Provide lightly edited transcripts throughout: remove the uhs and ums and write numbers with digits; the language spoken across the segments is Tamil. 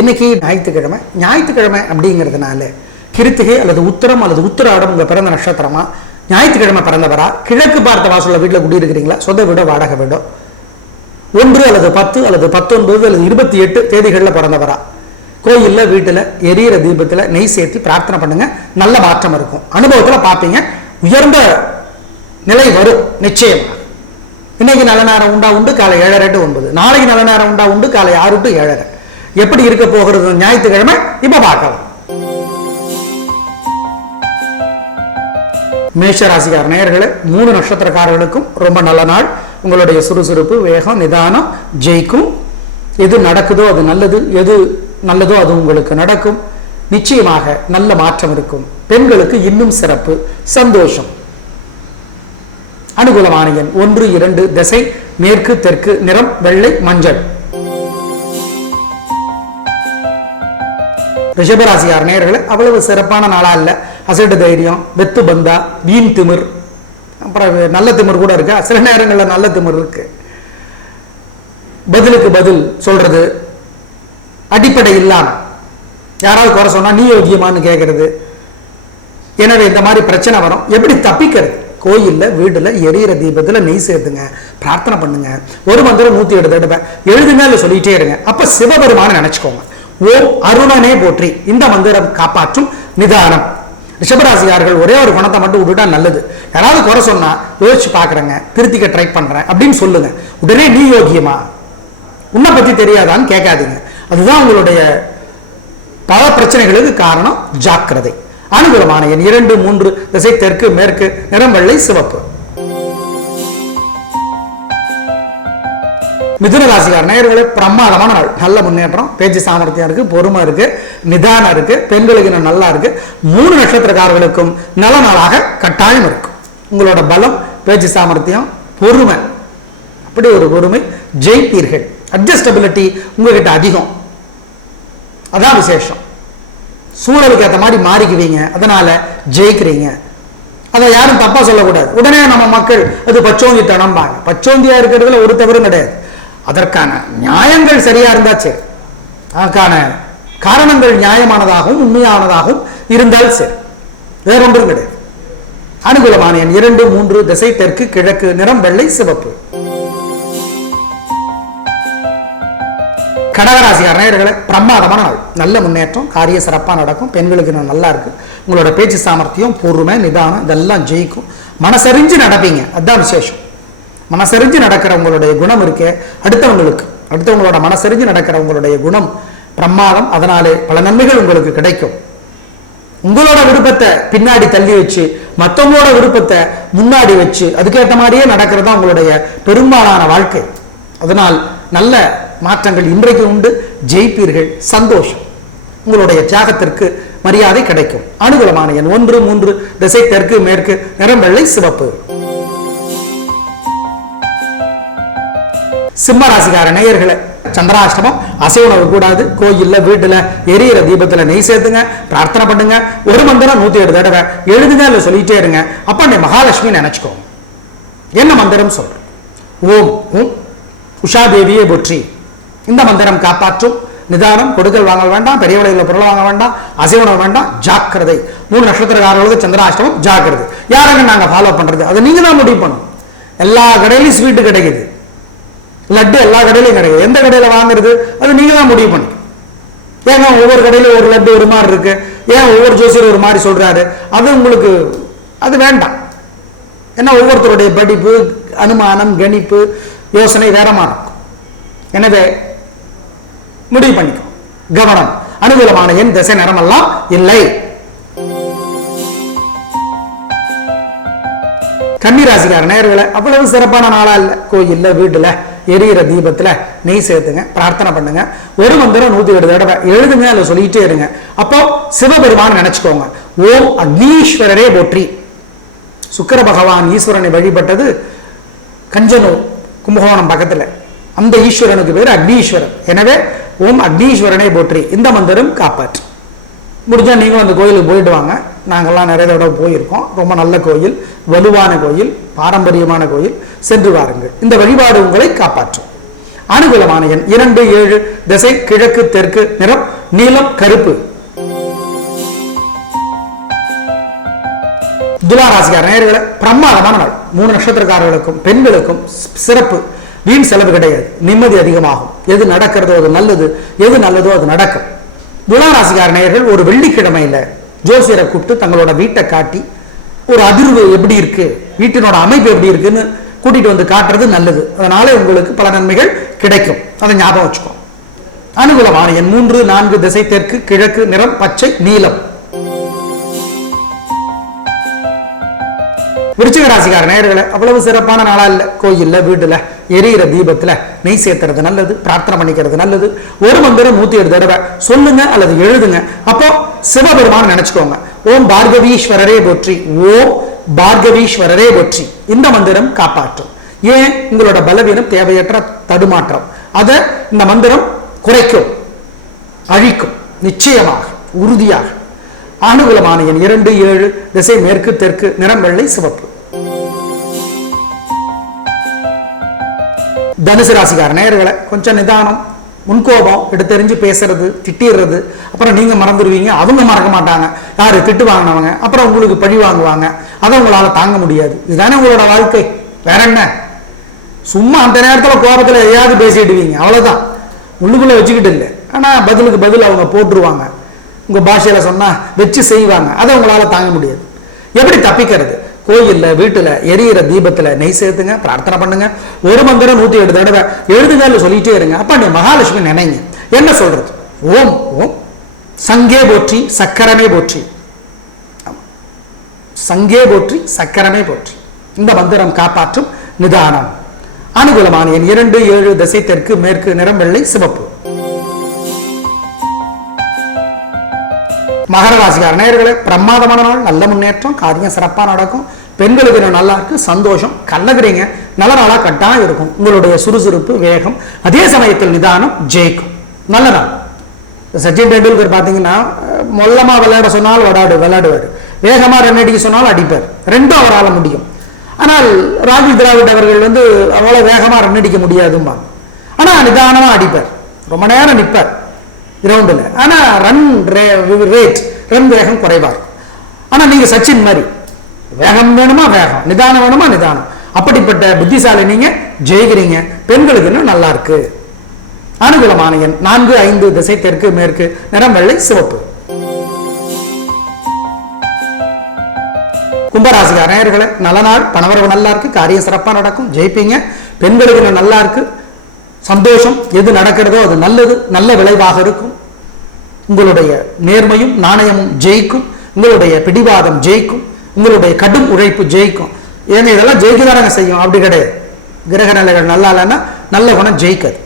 இன்னைக்கு ஞாயிற்றுக்கிழமை அப்படிங்கிறதுனால கிருத்திகை அல்லது உத்திரம் அல்லது உத்திராடம் உங்கள் பிறந்த நட்சத்திரமா, ஞாயிற்றுக்கிழமை பிறந்தவரா, கிழக்கு பார்த்த வாசலில் வீட்டில் குடியிருக்கிறீங்களா, சொந்த வீடோ வாடகை வீடோ, 1 அல்லது 10 அல்லது 19 அல்லது 28 தேதிகளில் பிறந்தவரா, கோயிலில் வீட்டில் எரியிற தீபத்தில் நெய் சேர்த்து பிரார்த்தனை பண்ணுங்க, நல்ல மாற்றம் இருக்கும். அனுபவத்தில் பார்ப்பீங்க, உயர்ந்த நிலை வரும் நிச்சயமாக. இன்னைக்கு நல்ல நேரம் உண்டு காலை 7:30 to 9, நாளைக்கு நல்ல நேரம் உண்டு காலை 6 to 7:30. எப்படி இருக்க போகிறது ஞாயிற்றுக்கிழமை இப்ப பார்க்கலாம். மேஷ ராசிக்கார நேயர்களே, 3 நட்சத்திரக்காரர்களுக்கும் ரொம்ப நல்ல நாள். உங்களுடைய சுறுசுறுப்பு, வேகம், நிதானம் ஜெயிக்கும். எது நடக்குதோ அது நல்லது, எது நல்லதோ அது உங்களுக்கு நடக்கும். நிச்சயமாக நல்ல மாற்றம் இருக்கும். பெண்களுக்கு இன்னும் சிறப்பு, சந்தோஷம். அனுகூலமான எண் 1, 2, திசை மேற்கு தெற்கு, நிறம் வெள்ளை மஞ்சள். ரிஷபராசியார் நேயர்களே, அவ்வளவு சிறப்பான நாளா இல்ல. அசட்டு தைரியம், வெத்து பந்தா, வீண் திமிர், அப்புறம் நல்ல திமிர் கூட இருக்கு. சில நேரங்களில் நல்ல திமிர் இருக்கு. பதிலுக்கு பதில் சொல்றது, அடிப்படை இல்லாம யாராவது குறை சொன்னா நீ யோகியமானு கேட்கறது. எனவே இந்த மாதிரி பிரச்சனை வரும். எப்படி தப்பிக்கிறது? கோயில்ல வீடுல எரியிற தீபத்துல நெய் சேர்த்துங்க, பிரார்த்தனை பண்ணுங்க. ஒரு மந்திரம் 108 தடவை எழுதுங்க, இல்லை சொல்லிட்டே இருங்க. அப்ப சிவபெருமான நினைச்சுக்கோங்க. ஓம் அருணனே போற்றி. இந்த மந்திரம் காப்பாற்றும் நிதானம். ரிஷபராசியார்கள் ஒரே ஒரு குணத்தை மட்டும் விட்டுட்டா நல்லது. யாராவது குறை சொன்னா யோசிச்சு பாக்குறேங்க, திருத்திக்க ட்ரை பண்றேன் அப்படின்னு சொல்லுங்க. உடனே நீ யோகியமா, உன்னை பத்தி தெரியாதான்னு கேட்காதீங்க. அதுதான் உங்களுடைய பல பிரச்சனைகளுக்கு காரணம். ஜாக்கிரதை. அனுகூலமான எண் 2, 3, திசை தெற்கு மேற்கு, நிறம் வெள்ளை சிவப்பு. மிதுன ராசிக்கார நேயர்களே, பிரமாதமான நாள். நல்ல முன்னேற்றம், பேச்சு சாமர்த்தியம் இருக்கு, பொறுமை இருக்கு, நிதானம் இருக்கு. பெண்களுக்கு இன்னும் நல்லா இருக்கு. 3 நட்சத்திரக்காரர்களுக்கும் நல்ல நாளாக கட்டாயம் இருக்கும். உங்களோட பலம், பேச்சு சாமர்த்தியம், பொறுமை, அப்படி ஒரு பொறுமை, ஜெயிப்பீர்கள். அட்ஜஸ்டபிலிட்டி உங்ககிட்ட அதிகம், அதான் விசேஷம். சூழலுக்கு ஏற்ற மாதிரி மாறிக்குவீங்க, அதனால ஜெயிக்கிறீங்க. அதை யாரும் தப்பா சொல்லக்கூடாது. உடனே நம்ம மக்கள் அது பச்சோந்தித்தனம் பாங்க. பச்சோந்தியா இருக்கிறதுல ஒரு தவறும் கிடையாது. அதற்கான நியாயங்கள் சரியா இருந்தாச்சு, அதற்கான காரணங்கள் நியாயமானதாகவும் உண்மையானதாகவும் இருந்தால் சரி, வேற ஒன்றும் கிடையாது. அனுகூலமான எண் 2, 3, திசை தெற்கு கிழக்கு, நிறம் வெள்ளை சிவப்பு. கடகராசிக்கார நேயர்களே, பிரமாதமான நாள். நல்ல முன்னேற்றம், காரிய சிறப்பாக நடக்கும். பெண்களுக்கு இன்னும் நல்லா இருக்கு. உங்களோட பேச்சு சாமர்த்தியம், பொறுமை, நிதானம் இதெல்லாம் ஜெயிக்கும். மனசறிஞ்சு நடப்பீங்க, அதுதான் விசேஷம். மனசறிஞ்சு நடக்கிற உங்களுடைய குணம் இருக்கே, அடுத்தவங்களோட மனசறிஞ்சு நடக்கிற உங்களுடைய குணம் பிரமாதம். அதனாலே பல நன்மைகள் உங்களுக்கு கிடைக்கும். உங்களோட விருப்பத்தை பின்னாடி தள்ளி வச்சு மற்றவங்களோட விருப்பத்தை முன்னாடி வச்சு அதுக்கேற்ற மாதிரியே நடக்கிறது தான் உங்களுடைய பெரும்பாலான வாழ்க்கை. அதனால் நல்ல மாற்றங்கள் இன்றைக்கு உண்டு. ஜெயிப்பீர்கள், சந்தோஷம். உங்களுடைய தியாகத்திற்கு மரியாதை கிடைக்கும். அனுகூலமான எண் 1, 3, திசை தெற்கு மேற்கு, நிறம் வெள்ளை சிவப்பு. சிம்ம ராசிக்கார நேயர்களே, சந்திராஷ்டமம், அசைவ உணவு கூடாது. கோயில்ல வீட்டுல எரியிற தீபத்துல நெய் சேர்த்துங்க, பிரார்த்தனை பண்ணுங்க. ஒரு மந்திரம் 108 தடவை எழுதுங்க, இல்லை சொல்லிட்டே இருங்க. அப்ப நீ மகாலட்சுமி நினைச்சுக்கோங்க. என்ன மந்திரம் சொல்றேன்? ஓம் ஓம் உஷாதேவியை போற்றி. இந்த மந்திரம் காப்பாற்றும். நிதானம், கொடுக்கல் வாங்க வேண்டாம், பெரிய விலையில் பொருள் வாங்க வேண்டாம், அசைவனம் வேண்டாம், ஜாக்கிரதை. 3 நட்சத்திரக்காரர்களுக்கு சந்திராஷ்டமம், ஜாக்கிரதை. யாருங்க நாங்க ஃபாலோ பண்றது? அதை நீங்க தான் முடிவு பண்ணணும். எல்லா கடையிலையும் ஸ்வீட்டு கிடைக்குது, லட்டு எல்லா கடையிலையும் கிடைக்குது. எந்த கடையில வாங்குறது அது நீங்க தான் முடிவு பண்ணி. ஏங்க ஒவ்வொரு கடையில ஒரு லட்டு ஒரு மாதிரி இருக்கு, ஏன் ஒவ்வொரு ஜோசியர் ஒரு மாதிரி சொல்றாரு, அது உங்களுக்கு அது வேண்டாம். ஏன்னா ஒவ்வொருத்தருடைய படிப்பு, அனுமானம், கணிப்பு, யோசனை வேறமா இருக்கும். எனவே முடிவு பண்ணிக்கும். கவனம். அனுகூலமான எண் திசை நிறமெல்லாம் இல்லை. கன்னிராசிக்கார நேயர்களே, அவ்வளவு சிறப்பான நாளா இல்ல. கோயில்ல வீட்டுல எரியிற தீபத்துல நெய் சேர்த்துங்க, பிரார்த்தனை பண்ணுங்க. ஒரு மந்திரம் 108 தடவை எழுதுங்க, இல்லை சொல்லிட்டே இருங்க. அப்போ சிவபெருமான் நினைச்சுக்கோங்க. ஓம் அக்னீஸ்வரரே போற்றி. சுக்கிர பகவான் ஈஸ்வரனை வழிபட்டது கஞ்சனூர், கும்பகோணம் பக்கத்துல. அந்த ஈஸ்வரனுக்கு பேர் அக்னீஸ்வரன். எனவே ஓம் அக்னீஸ்வரனை போற்றி. இந்த மந்திரம் காப்பாற்று. முடிஞ்சா நீங்களும் அந்த கோயிலுக்கு போயிட்டு வாங்க. நாங்கள்லாம் நிறைய தடவை போயிருக்கோம். ரொம்ப நல்ல கோயில், வலுவான கோயில், பாரம்பரியமான கோயில். சென்று வாருங்கள். இந்த வழிபாடு உங்களை காப்பாற்றும். அனுகூலமான எண் 2, 7, திசை கிழக்கு தெற்கு, நிறம் நீலம் கருப்பு. துலா ராசிக்கார நேயர்களே, பிரமாதமான நாள். 3 நட்சத்திரக்காரர்களுக்கும் பெண்களுக்கும் சிறப்பு. வீண் செலவு கிடையாது, நிம்மதி அதிகமாகும். எது நடக்கிறதோ அது நல்லது, எது நல்லதோ அது நடக்கும். துலா ராசிக்கார நேயர்கள் ஒரு வெள்ளிக்கிழமையில ஜோசியரை கூப்பிட்டு தங்களோட வீட்டை காட்டி ஒரு அதிர்வு எப்படி இருக்கு, வீட்டினோட அமைப்பு எப்படி இருக்குன்னு கூட்டிட்டு வந்து காட்டுறது நல்லது. அதனால உங்களுக்கு பல நன்மைகள் கிடைக்கும். அதை ஞாபகம் வச்சுக்கோ. அனுகூலமான எண் 3, 4, திசை தெற்கு கிழக்கு, நிறம் பச்சை நீலம். விருச்சிக ராசிக்கார நேயர்களே, அவ்வளவு சிறப்பான நாளா இல்ல. கோயில்ல வீட்டுல எரியிற தீபத்துல நெய் சேர்த்துறது நல்லது, பிரார்த்தனை பண்ணிக்கிறது நல்லது. ஒரு மந்திரம் 108 தடவை சொல்லுங்க அல்லது எழுதுங்க. அப்போ சிவபெருமான் நினைச்சுக்கோங்க. ஓம் பார்கவீஸ்வரரே போற்றி, ஓம் பார்கவீஸ்வரரே போற்றி. இந்த மந்திரம் காப்பாற்றும். ஏன்? உங்களோட பலவீனம், தேவையற்ற தடுமாற்றம், அதை இந்த மந்திரம் குறைக்கும், அழிக்கும், நிச்சயமாக, உறுதியாக. அனுகூலமான எண் 2, 7, திசை மேற்கு தெற்கு, நிறம் வெள்ளை சிவப்பு. தனுசு ராசிக்கார நேயர்களே, கொஞ்சம் நிதானம், முன்கோபம், எடுத்தெறிஞ்சு பேசுறது, திட்டிடுறது. அப்புறம் நீங்க மறந்துடுவீங்க, அவங்க மறக்க மாட்டாங்க. யாரு திட்டு வாங்கினவங்க அப்புறம் உங்களுக்கு பழி வாங்குவாங்க. அதை உங்களால தாங்க முடியாது. இதுதானே உங்களோட வாழ்க்கை. வேற என்ன? சும்மா அந்த நேரத்தில் கோபத்தில் எதையாவது பேசிடுவீங்க, அவ்வளவுதான். உள்ளுக்குள்ள வச்சுக்கிட்டு இல்லை, ஆனா பதிலுக்கு பதில் அவங்க போட்டுருவாங்க. உங்க பாஷையில சொன்னா வச்சு செய்வாங்க. அதை உங்களால தாங்க முடியாது. எப்படி தப்பிக்கிறது? கோயில்ல வீட்டுல எரியிற தீபத்துல நெய் சேர்த்துங்க, பிரார்த்தனை பண்ணுங்க. ஒரு மந்திரம் 108 தடவை எழுதுங்க சொல்லிட்டே இருங்க. அப்ப நீ மகாலட்சுமி நினைங்க. என்ன சொல்றது? ஓம் ஓம் சங்கே போற்றி சக்கரமே போற்றி, சங்கே போற்றி சக்கரமே போற்றி. இந்த மந்திரம் காப்பாற்றும். நிதானம். அனுகூலமான எண் 2, 7, திசை தெற்கு மேற்கு, நிறம் வெள்ளை சிவப்பு. மகர ராசிக்கார நேயர்களே, பிரமாதமான நாள், நல்ல முன்னேற்றம், காரியம் சிறப்பாக நடக்கும். பெண்களுக்கு நல்லா இருக்கு, சந்தோஷம். கண்ணகிறீங்க, நல்ல நாளா கட்டாயம் இருக்கும். உங்களுடைய சுறுசுறுப்பு, வேகம், அதே சமயத்தில் நிதானம் ஜெயிக்கும். நல்ல நாள். சச்சின் டெண்டுல்கர் பார்த்தீங்கன்னா மொல்லமா விளையாட சொன்னால் விளையாடுவார், வேகமா ரன் அடிக்க சொன்னால் அடிப்பார். ரெண்டும் அவரால் முடியும். ஆனால் ராகுல் திராவிட் அவர்கள் அவ்வளவு வேகமா ரன் அடிக்க முடியாதும்பாங்க. ஆனா நிதானமா அடிப்பார், ரொம்ப நேரம் நிற்பார் கிரவுண்டில். ஆனா ரன் வேகம் குறைவா இருக்கும். ஆனா நீங்க சச்சின் மாதிரி வேகம் வேணுமா வேகம், நிதானம் வேணுமா நிதானம். அப்படிப்பட்ட புத்திசாலி நீங்க, ஜெயிக்கிறீங்க. பெண்களுக்கு இன்னும் நல்லா இருக்கு. அனுகூலமான எண் 4, 5, திசை தெற்கு மேற்கு, நிறம் வெள்ளை சிவப்பு. கும்பராசிக்கார நேயர்களே, நல்ல நாள், பணவரவு நல்லா இருக்கு, காரியம் சிறப்பாக நடக்கும், ஜெயிப்பீங்க. பெண்களுக்கு இன்னும் நல்லா இருக்கு, சந்தோஷம். எது நடக்கிறதோ அது நல்லது, நல்ல விளைவாக இருக்கும். உங்களுடைய நேர்மையும் நாணயமும் ஜெயிக்கும். உங்களுடைய பிடிவாதம் ஜெயிக்கும். உங்களுடைய கடும் உழைப்பு ஜெயிக்கும். ஏன்னா இதெல்லாம் ஜெயிக்கதானங்க செய்யும், அப்படி கிடையாது. கிரக நிலைகள் நல்லா இல்லைன்னா நல்ல குணம் ஜெயிக்காது.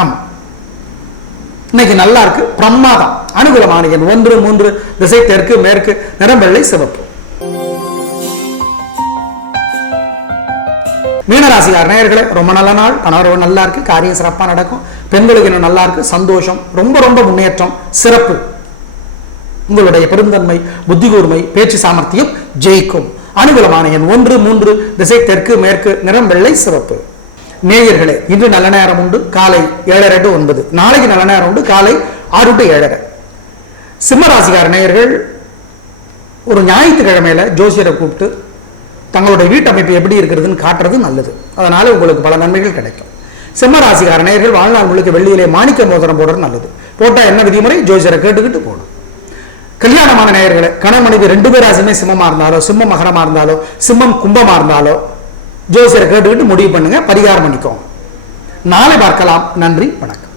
ஆமா, இன்னைக்கு நல்லா இருக்கு, பிரமாதம். அனுகூலமான எண் 1, 3, திசை தெற்கு மேற்கு, நிறம் வெள்ளை சிவப்பு. மீனராசிக்கார நேயர்களே, ரொம்ப நல்ல நாள், பணவரவு நல்லா இருக்கு, காரியம் சிறப்பாக நடக்கும். பெண்களுக்கு இன்னும் நல்லா இருக்கு, சந்தோஷம், ரொம்ப ரொம்ப முன்னேற்றம், சிறப்பு. உங்களுடைய பெருந்தன்மை, புத்தி கூர்மை, பேச்சு சாமர்த்தியம் ஜெயிக்கும். அனுகூலமான எண் 1, 3, திசை தெற்கு மேற்கு, நிறம் வெள்ளை சிவப்பு. நேயர்களே, இன்று நல்ல நேரம் உண்டு, காலை 7:30 to 9. நாளைக்கு நல்ல நேரம் உண்டு, காலை 6 to 7:30. சிம்மராசிக்கார நேயர்கள் ஒரு ஞாயிற்றுக்கிழமையில ஜோசியரை கூப்பிட்டு தங்களுடைய வீட்டமைப்பு எப்படி இருக்கிறதுன்னு காட்டுறது நல்லது. அதனால உங்களுக்கு பல நன்மைகள் கிடைக்கும். சிம்மராசிக்கார நேயர்கள் வாழ்நாள் முழுக்க வெள்ளியிலே மாணிக்க மோதிரம் போடுறது நல்லது. போட்டா என்ன விதிமுறை? ஜோசியரை கேட்டுக்கிட்டு போடும். கல்யாணமான நேயர்களை, கணவன் மனைவி 2 பேர் ராசியுமே சிம்மமா இருந்தாலோ, சிம்மம் மகரமா இருந்தாலோ, சிம்மம் கும்பமா இருந்தாலோ, ஜோசியரை கேட்டுக்கிட்டு முடிவு பண்ணுங்க, பரிகாரம் பண்ணிக்கோங்க. நாளை பார்க்கலாம். நன்றி, வணக்கம்.